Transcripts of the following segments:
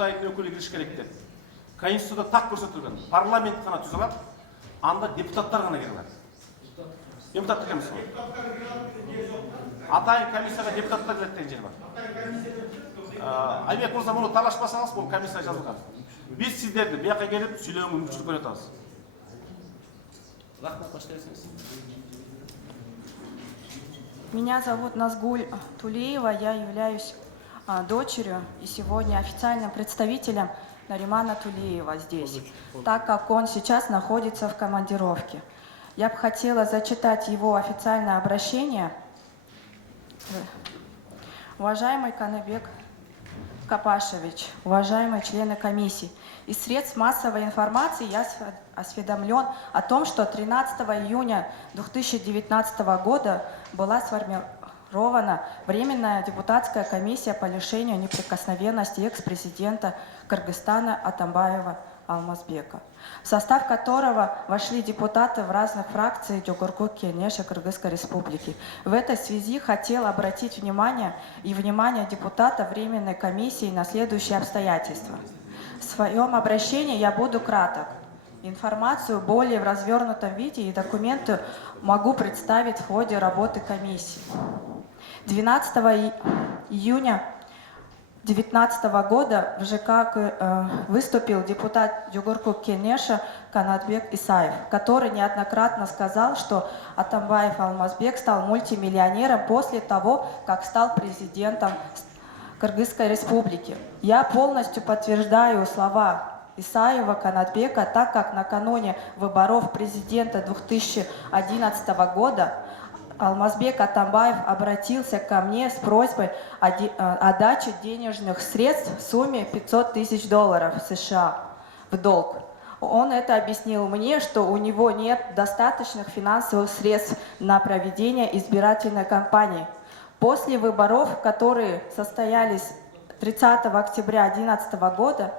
Курултайдын өкілі кіріш керек деп. Конституцияда так көрсетілген. Парламент қана түзе алады, анда депутаттар ғана кіре алады. Депутаттар кірміз ғой. Атайын комиссияға депутаттар кіреді деген жер бар. Айбек мырза, мұны талашпасаңыз, бұл комиссия жазылған. Біз сіздерді бұяққа келіп сөйлеуге мүмкіншілік беретінбіз. Рахмет, başlayasınız. Меня зовут Назгуль Тулеева, я являюсь дочерью и сегодня официальным представителем Наримана Тулеева здесь, так как он сейчас находится в командировке. Я бы хотела зачитать его официальное обращение. Уважаемый Канабек Капашевич, уважаемые члены комиссии, из средств массовой информации я осведомлен о том, что 13 июня 2019 года была сформирована Временная депутатская комиссия по лишению неприкосновенности экс-президента Кыргызстана Атамбаева Алмазбека, в состав которого вошли депутаты в разных фракциях Джогорку Кенеша Кыргызской Республики. В этой связи хотел обратить внимание депутата Временной комиссии на следующие обстоятельства. В своем обращении я буду краток. Информацию более в развернутом виде и документы могу представить в ходе работы комиссии. 12 июня 2019 года в ЖК выступил депутат Джогорку Кенеша Канатбек Исаев, который неоднократно сказал, что Атамбаев Алмазбек стал мультимиллионером после того, как стал президентом Кыргызской Республики. Я полностью подтверждаю слова Исаева Канатбека, так как накануне выборов президента 2011 года Алмазбек Атамбаев обратился ко мне с просьбой о даче денежных средств в сумме $500 тысяч США в долг. Он это объяснил мне, что у него нет достаточных финансовых средств на проведение избирательной кампании. После выборов, которые состоялись 30 октября 2011 года,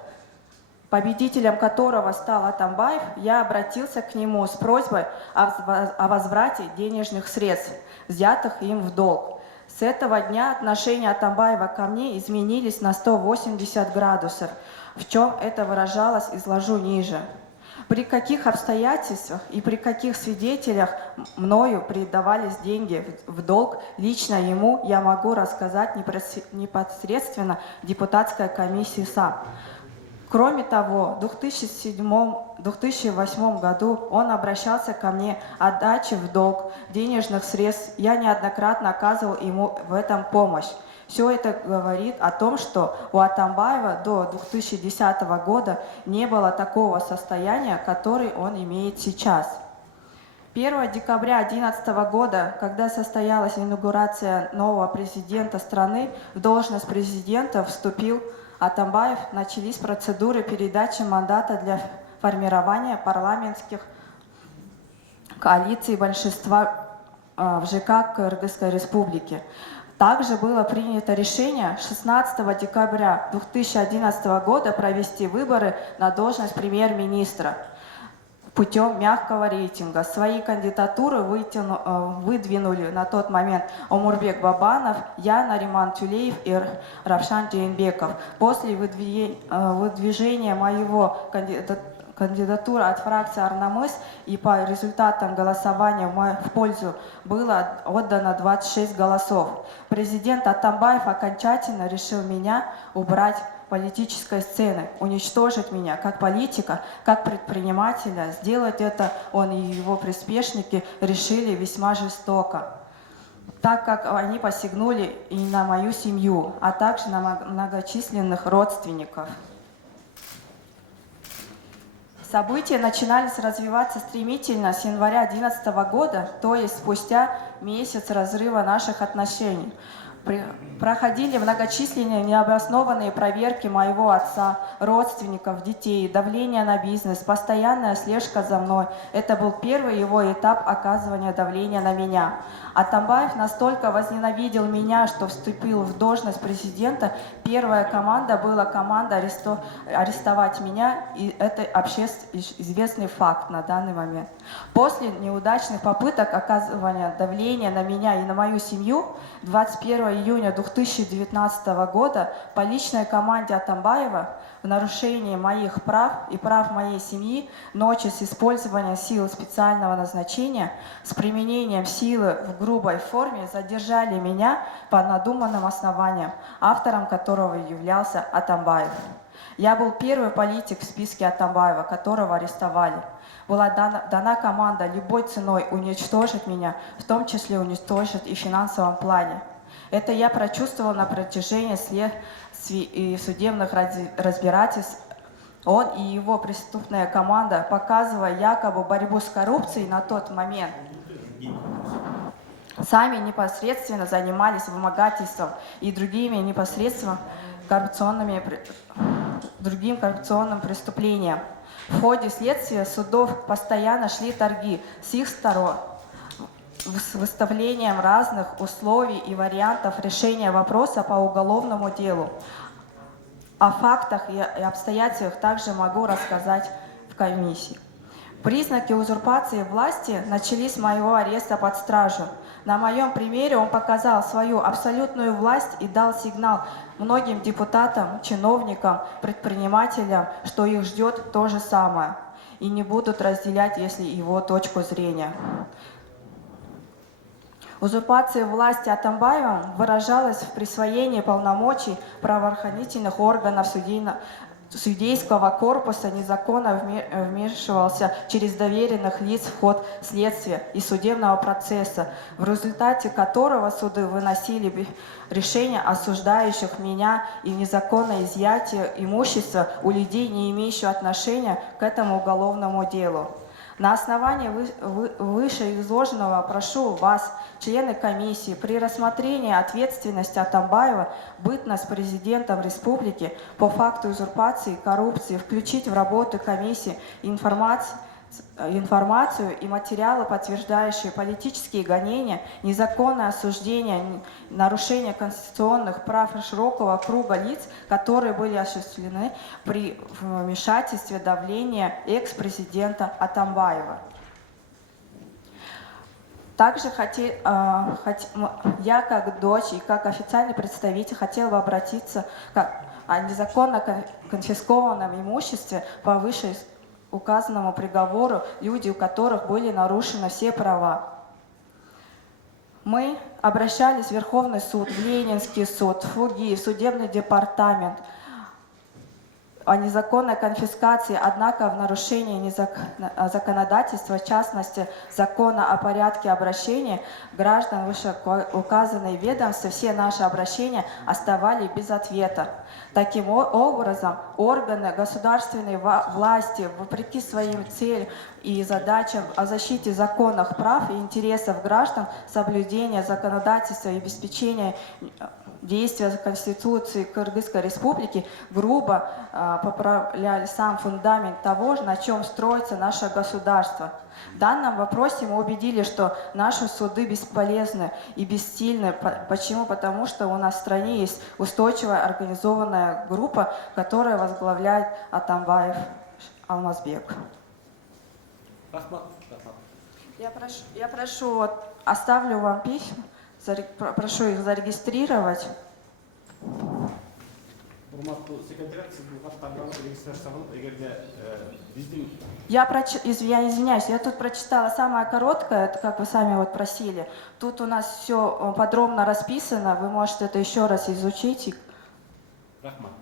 победителем которого стал Атамбаев, я обратился к нему с просьбой о возврате денежных средств, взятых им в долг. С этого дня отношения Атамбаева ко мне изменились на 180 градусов. В чем это выражалось, изложу ниже. При каких обстоятельствах и при каких свидетелях мною передавались деньги в долг лично ему, я могу рассказать непосредственно депутатской комиссии сам. Кроме того, в 2007-2008 году он обращался ко мне о даче в долг денежных средств. Я неоднократно оказывал ему в этом помощь. Все это говорит о том, что у Атамбаева до 2010 года не было такого состояния, которое он имеет сейчас. 1 декабря 2011 года, когда состоялась инаугурация нового президента страны, в должность президента вступил Атамбаев, начались процедуры передачи мандата для формирования парламентских коалиций большинства в ЖК Кыргызской Республики. Также было принято решение 16 декабря 2011 года провести выборы на должность премьер-министра путем мягкого рейтинга. Свои кандидатуры выдвинули на тот момент Омурбек Бабанов, я, Нариман Тулеев и Равшан Джейнбеков. После выдвижения моего кандидатуры от фракции Арнамыс и по результатам голосования в пользу было отдано 26 голосов. Президент Атамбаев окончательно решил меня убрать политической сцены, уничтожить меня как политика, как предпринимателя. Сделать это он и его приспешники решили весьма жестоко, так как они посягнули и на мою семью, а также на многочисленных родственников. События начинались развиваться стремительно с января 2011 года, то есть спустя месяц разрыва наших отношений. Проходили многочисленные необоснованные проверки моего отца, родственников, детей, давление на бизнес, постоянная слежка за мной. Это был первый его этап оказывания давления на меня. Атамбаев настолько возненавидел меня, что вступил в должность президента. Первая команда была команда арестовать меня, и это общеизвестный факт на данный момент. После неудачных попыток оказывания давления на меня и на мою семью 21 июня 2019 года по личной команде Атамбаева в нарушении моих прав и прав моей семьи ночью с использованием сил специального назначения с применением силы в грубой форме задержали меня по надуманным основаниям, автором которого являлся Атамбаев. Я был первый политик в списке Атамбаева, которого арестовали. Была дана команда любой ценой уничтожить меня, в том числе уничтожить и в финансовом плане. Это я прочувствовал на протяжении следствий и судебных разбирательств. Он и его преступная команда, показывая якобы борьбу с коррупцией на тот момент, сами непосредственно занимались вымогательством и другими непосредственно другим коррупционным преступлением. В ходе следствия судов постоянно шли торги с их сторон с выставлением разных условий и вариантов решения вопроса по уголовному делу. О фактах и обстоятельствах также могу рассказать в комиссии. Признаки узурпации власти начались с моего ареста под стражу. На моем примере он показал свою абсолютную власть и дал сигнал многим депутатам, чиновникам, предпринимателям, что их ждет то же самое, и не будут разделять, если его точку зрения. Узурпация власти Атамбаевым выражалась в присвоении полномочий правоохранительных органов судейского корпуса, незаконно вмешивался через доверенных лиц в ход следствия и судебного процесса, в результате которого суды выносили решения, осуждающих меня и незаконное изъятие имущества у людей, не имеющих отношения к этому уголовному делу. На основании вышеизложенного прошу вас, члены комиссии, при рассмотрении ответственности Атамбаева, бытность президентом республики по факту узурпации и коррупции включить в работу комиссии информацию и материалы, подтверждающие политические гонения, незаконное осуждение, нарушение конституционных прав широкого круга лиц, которые были осуществлены при вмешательстве давления экс-президента Атамбаева. Также я, как дочь и как официальный представитель, хотела бы обратиться о незаконно конфискованном имуществе по вышеуказанному приговору, люди, у которых были нарушены все права. Мы обращались в Верховный суд, в Ленинский суд, в ФУГИ, в судебный департамент о незаконной конфискации, однако в нарушении законодательства, в частности закона о порядке обращения граждан вышеуказанные ведомства, все наши обращения оставались без ответа. Таким образом, органы государственной власти, вопреки своим целям и задачам о защите законных прав и интересов граждан, соблюдения законодательства и обеспечения действия Конституции Кыргызской Республики, грубо поправляли сам фундамент того, на чем строится наше государство. В данном вопросе мы убедили, что наши суды бесполезны и бессильны. Почему? Потому что у нас в стране есть устойчивая организованная группа, которая возглавляет Атамбаев Алмазбек. Я прошу, оставлю вам письма, прошу их зарегистрировать. Я извиняюсь, я тут прочитала самое короткое, это как вы сами вот просили. Тут у нас все подробно расписано, вы можете это еще раз изучить.